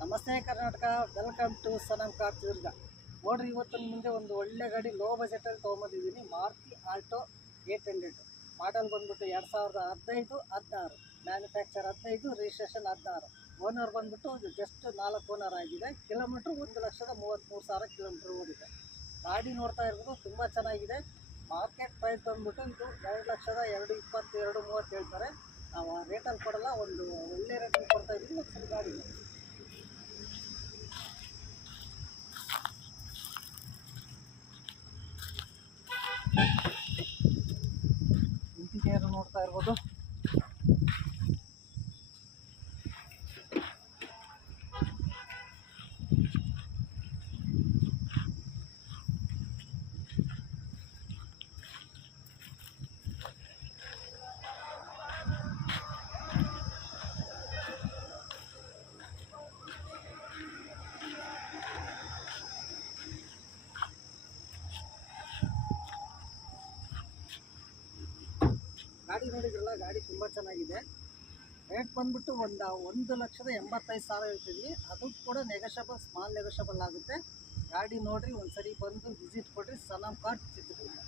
ನಮಸ್ತೆ Karnataka, welcome to Sanam car Durga. ನೋಡ್ರಿ, ಇವತ್ತು ಮುಂದೆ ಒಂದು ಒಳ್ಳೆ ಗಾಡಿ ಲೋ ಬಜೆಟಲ್ಲಿ ತೊಗೊಂಬಂದಿದ್ದೀನಿ. ಮಾರುತಿ ಆಲ್ಟೋ 800 ಮಾಡಲ್ ಬಂದ್ಬಿಟ್ಟು 2015-16, ಮ್ಯಾನುಫ್ಯಾಕ್ಚರ್ 15, ರಿಜಿಸ್ಟ್ರೇಷನ್ 16. ಓನರ್ ಬಂದ್ಬಿಟ್ಟು ಜಸ್ಟ್ 4 ಓನರ್ ಆಗಿದೆ. ಕಿಲೋಮೀಟ್ರ್ 1,33,000 ಕಿಲೋಮೀಟ್ರ್ ಓಡಿದೆ. ಗಾಡಿ ನೋಡ್ತಾ ಇರ್ಬೋದು, ತುಂಬ ಚೆನ್ನಾಗಿದೆ. ಮಾರ್ಕೆಟ್ ಪ್ರೈಸ್ ಬಂದ್ಬಿಟ್ಟು ಇದು 2,02,20, 2,30 ಹೇಳ್ತಾರೆ. ನಾವು ಆ ರೇಟಲ್ಲಿ ಕೊಡಲ್ಲ, ಒಂದು ಒಳ್ಳೆ ರೇಟಲ್ಲಿ ಕೊಡ್ತಾ ಇದ್ದೀವಿ. ಒಂದು ಗಾಡಿ ಇಂಟೀರಿಯರ್ ನೋಡ್ತಾ ಇರ್ಬೋದು. ಗಾಡಿ ನೋಡಿದ್ರಲ್ಲ, ಗಾಡಿ ತುಂಬ ಚೆನ್ನಾಗಿದೆ. ರೇಟ್ ಬಂದ್ಬಿಟ್ಟು 1,85,000 ಹೇಳ್ತಿದ್ವಿ. ಅದು ಕೂಡ ನೆಗೋಷಿಯಬಲ್, ಸ್ಮಾಲ್ ನೆಗೋಷಿಯಬಲ್ ಆಗುತ್ತೆ. ಗಾಡಿ ನೋಡ್ರಿ, ಒಂದ್ಸರಿ ಬಂದು ವಿಸಿಟ್ ಕೊಡ್ರಿ. ಸನಮ್ ಕಾರ್ ಚಿತ್ರದುರ್ಗ.